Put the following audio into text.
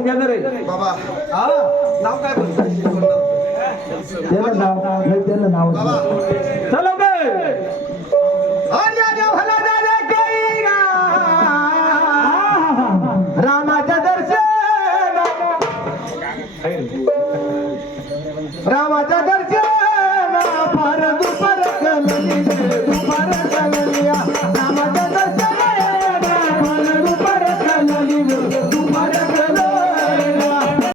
तुमच्या घरी काय त्याला नाव चला